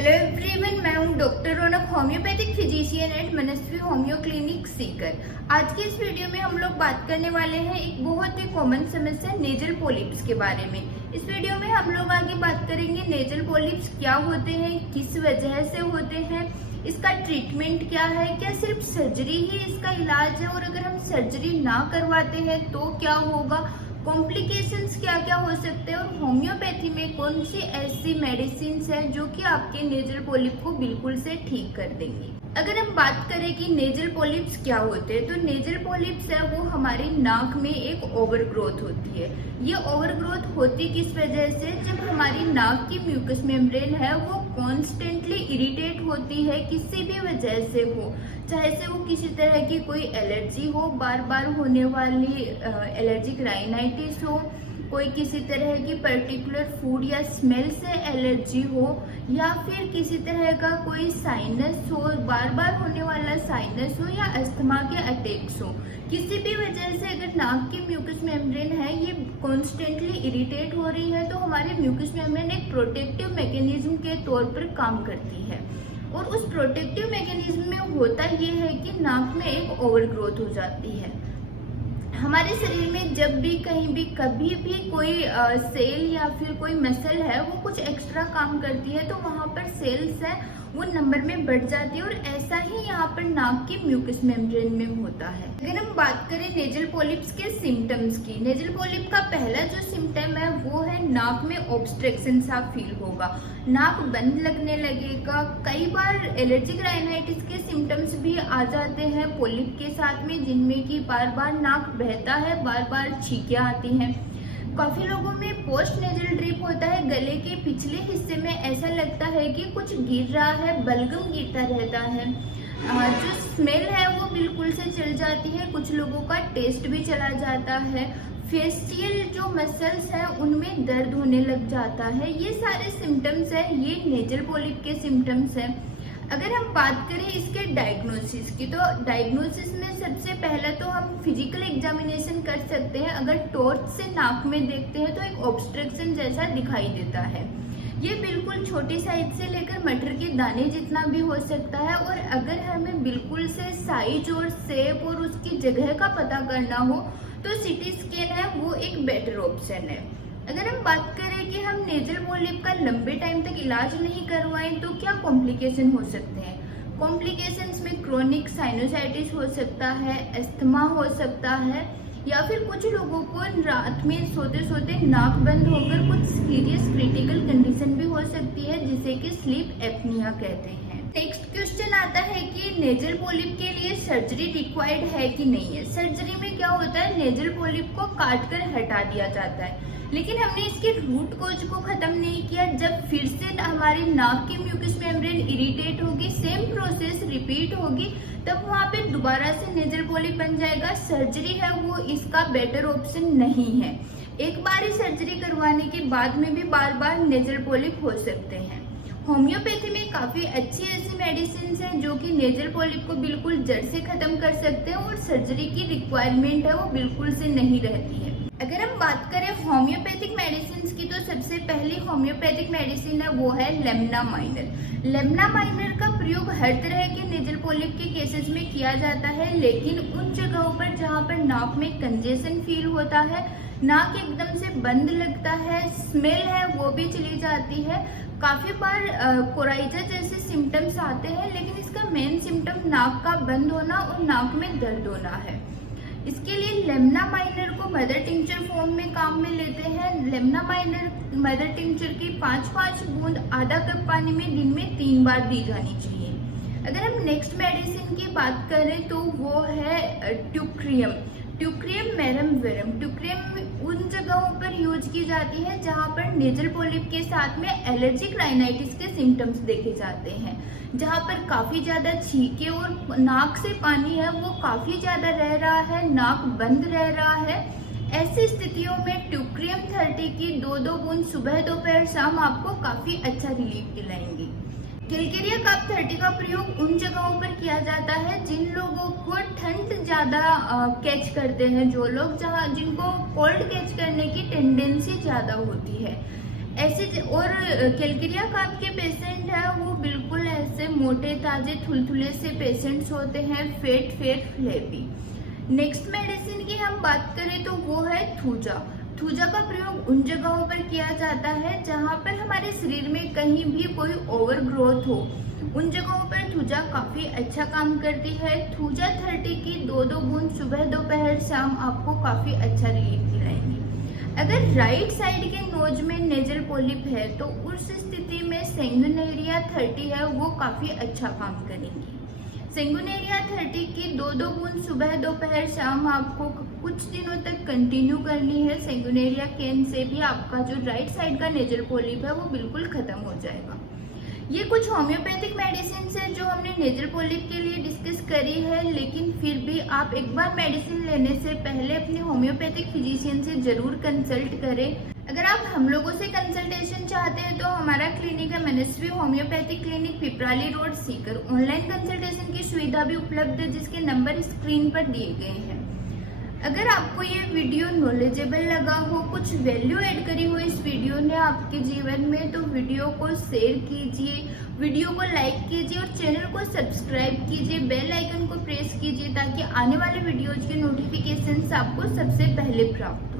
Hello everyone, मैं हूं doctor रौनक, homeopathic physician eight मनस्वी homeo clinic Sikar. आज की इस वीडियो में हम लोग बात करने वाले हैं एक बहुत ही कॉमन समस्या नेजल पॉलिप्स के बारे में। इस वीडियो में हम लोग आगे बात करेंगे नेजल पॉलिप्स क्या होते हैं, किस वजह से होते हैं, इसका ट्रीटमेंट क्या है, क्या सिर्फ सर्जरी ही इसका इलाज है और अगर हम सर्जरी ना करवाते हैं तो क्या होगा, कॉम्प्लिकेशंस क्या क्या हो सकते हैं और होम्योपैथी में कौन सी ऐसी मेडिसिन है जो कि आपके नेजल पॉलिप को बिल्कुल से ठीक कर देंगी। अगर हम बात करें कि नेजल पॉलिप्स क्या होते हैं, तो नेजल पॉलिप्स है वो हमारी नाक में एक ओवर ग्रोथ होती है। ये ओवर ग्रोथ होती किस वजह से, जब हमारी नाक की म्यूकस मेम्ब्रेन है वो कॉन्स्टेंटली इरिटेट होती है किसी भी वजह से हो, चाहे से वो किसी तरह की कोई एलर्जी हो, बार बार होने वाली एलर्जिक राइनाइटिस हो, कोई किसी तरह की पर्टिकुलर फूड या स्मेल से एलर्जी हो, या फिर किसी तरह का कोई साइनस हो, बार बार होने वाला साइनस हो, या अस्थमा के अटैक्स हो। किसी भी वजह से अगर नाक की म्यूकस मेम्ब्रेन है ये कॉन्स्टेंटली इरिटेट हो रही है तो हमारे म्यूकस मेम्ब्रेन एक प्रोटेक्टिव मैकेनिज्म के तौर पर काम करती है और उस प्रोटेक्टिव मैकेनिज्म में होता ये है कि नाक में एक ओवर ग्रोथ हो जाती है। हमारे शरीर में जब भी कहीं भी कभी भी कोई सेल या फिर कोई मसल है वो कुछ एक्स्ट्रा काम करती है तो वहां पर सेल्स है वो नंबर में बढ़ जाती है और ऐसा ही यहाँ पर नाक की म्यूकस मेम्ब्रेन में होता है। अगर हम बात करें नेजल पॉलिप्स के सिम्टम्स की, नेजल पॉलिप का पहला जो सिम्टम है वो है नाक में ऑब्स्ट्रक्शन सा फील होगा, नाक बंद लगने लगेगा। कई बार एलर्जिक राइनाइटिस के सिम्टम्स भी आ जाते हैं पॉलिप के साथ में, जिनमें कि बार बार नाक बहता है, बार बार छींकें आती हैं। काफी लोगों में पोस्ट नेजल ड्रिप होता है, गले के पिछले हिस्से में ऐसा लगता है कि कुछ गिर रहा है, बलगम गिरता रहता है। जो स्मेल है वो बिल्कुल से चल जाती है, कुछ लोगों का टेस्ट भी चला जाता है। फेशियल जो मसल्स हैं उनमें दर्द होने लग जाता है। ये सारे सिम्टम्स हैं, ये नेजल पॉलिप के सिम्टम्स हैं। अगर हम बात करें इसके डायग्नोसिस की, तो डायग्नोसिस में सबसे पहला तो हम फिजिकल एग्जामिनेशन कर सकते हैं। अगर टॉर्च से नाक में देखते हैं तो एक ऑब्स्ट्रक्शन जैसा दिखाई देता है। ये बिल्कुल छोटी साइज से लेकर मटर के दाने जितना भी हो सकता है और अगर हमें बिल्कुल से साइज और शेप और उसकी जगह का पता करना हो तो सीटी स्कैन है वो एक बेटर ऑप्शन है। अगर हम बात करें कि हम नेजल पॉलिप का लंबे टाइम तक इलाज नहीं करवाएं तो क्या कॉम्प्लिकेशन हो सकते हैं। कॉम्प्लिकेशंस में क्रोनिक साइनोसाइटिस हो सकता है, अस्थमा हो सकता है, या फिर कुछ लोगों को रात में सोते सोते नाक बंद होकर कुछ सीरियस क्रिटिकल कंडीशन भी हो सकती है जिसे कि स्लीप एपनिया कहते हैं। नेक्स्ट क्वेश्चन आता है कि नेजल पॉलिप के लिए सर्जरी रिक्वायर्ड है कि नहीं है। सर्जरी में क्या होता है, नेजल पॉलिप को काट कर हटा दिया जाता है, लेकिन हमने इसके रूट कोज को खत्म नहीं किया। जब फिर से हमारी नाक की म्यूकस मेम्ब्रेन इरिटेट होगी, सेम प्रोसेस रिपीट होगी, तब वहाँ पे दोबारा से नेजल पॉलिप बन जाएगा। सर्जरी है वो इसका बेटर ऑप्शन नहीं है। एक बार ही सर्जरी करवाने के बाद में भी बार बार नेजल पॉलिप हो सकते हैं। होम्योपैथी में काफी अच्छी ऐसी मेडिसिन हैं जो कि नेजल पॉलिप को बिल्कुल जड़ से खत्म कर सकते हैं और सर्जरी की रिक्वायरमेंट है वो बिल्कुल से नहीं रहती है। अगर हम बात करें होम्योपैथिक मेडिसिन की, तो सबसे पहली होम्योपैथिक मेडिसिन है वो है लेमना माइनर। लेमना माइनर का प्रयोग हर तरह के नेजल पॉलिप के केसेस में किया जाता है, लेकिन उन जगहों पर जहाँ पर नाक में कंजेशन फील होता है, नाक एकदम से बंद लगता है, स्मेल है वो भी चली जाती है, काफी बार कोराइजा जैसे सिम्टम्स आते हैं, लेकिन इसका मेन सिम्टम नाक का बंद होना और नाक में दर्द होना है। इसके लिए लेमना माइनर को मदर टिंचर फॉर्म में काम में लेते हैं। लेमना माइनर मदर टिंचर की 5-5 बूंद आधा कप पानी में दिन में 3 बार दी जानी चाहिए। अगर हम नेक्स्ट मेडिसिन की बात करें तो वो है ट्यूक्रियम। Teucrium मैरम verum. ट्यूक्रियम उन जगहों पर यूज की जाती है जहां पर नेजल पॉलिप के साथ में एलर्जिक राइनाइटिस के सिम्टम्स देखे जाते हैं, जहां पर काफी ज्यादा छींके और नाक से पानी है वो काफी ज्यादा रह रहा है, नाक बंद रह रहा है। ऐसी स्थितियों में ट्यूक्रियम 30 की 2-2 बूंद सुबह दोपहर शाम आपको काफी अच्छा रिलीफ दिलाएंगी। कैलकेरिया काप 30 का प्रयोग उन जगहों पर किया जाता है जिन लोगों को ठंड ज्यादा कैच करते हैं, जो लोग जिनको कोल्ड कैच करने की टेंडेंसी ज्यादा होती है। और कैलकेरिया काफ के पेशेंट है वो बिल्कुल ऐसे मोटे ताजे थुलथुले से पेशेंट्स होते हैं, फेट फ्लेपी। नेक्स्ट मेडिसिन की हम बात करें तो वो है थूजा। थूजा का प्रयोग उन जगहों पर किया जाता है जहां पर हमारे शरीर में कहीं भी कोई ओवर ग्रोथ हो, उन जगहों पर थूजा काफी अच्छा काम करती है। थूजा 30 की 2-2 बूंद सुबह दोपहर शाम आपको काफी अच्छा रिलीफ दिलाएंगी। अगर राइट साइड के नोज में नेजल पॉलिप है तो उस स्थिति में सेंगुनेरिया 30 है वो काफी अच्छा काम करेंगी। सेंगुनेरिया 30 की 2-2 बूंद सुबह दोपहर शाम आपको कुछ दिनों तक कंटिन्यू करनी है। सेंगुनेरिया केन से भी आपका जो राइट साइड का नेजल पॉलिप है वो बिल्कुल खत्म हो जाएगा। ये कुछ होम्योपैथिक मेडिसिन है जो हमने नेजल पॉलिप के लिए डिस्कस करी है, लेकिन फिर भी आप एक बार मेडिसिन लेने से पहले अपने होम्योपैथिक फिजिशियन से जरूर कंसल्ट करें। अगर आप हम लोगों से कंसल्टेशन चाहते हैं तो हमारा क्लिनिक है Manasvi homeopathic clinic, Piprali road, Sikar. Online consultation की सुविधा भी उपलब्ध है जिसके नंबर स्क्रीन पर दिए गए हैं। अगर आपको ये वीडियो नॉलेजेबल लगा हो, कुछ वैल्यू ऐड करी हो इस वीडियो ने आपके जीवन में, तो वीडियो को शेयर कीजिए, वीडियो को लाइक कीजिए और चैनल को सब्सक्राइब कीजिए, बेल आइकन को प्रेस कीजिए ताकि आने वाले वीडियोज के नोटिफिकेशंस आपको सबसे पहले प्राप्त हो।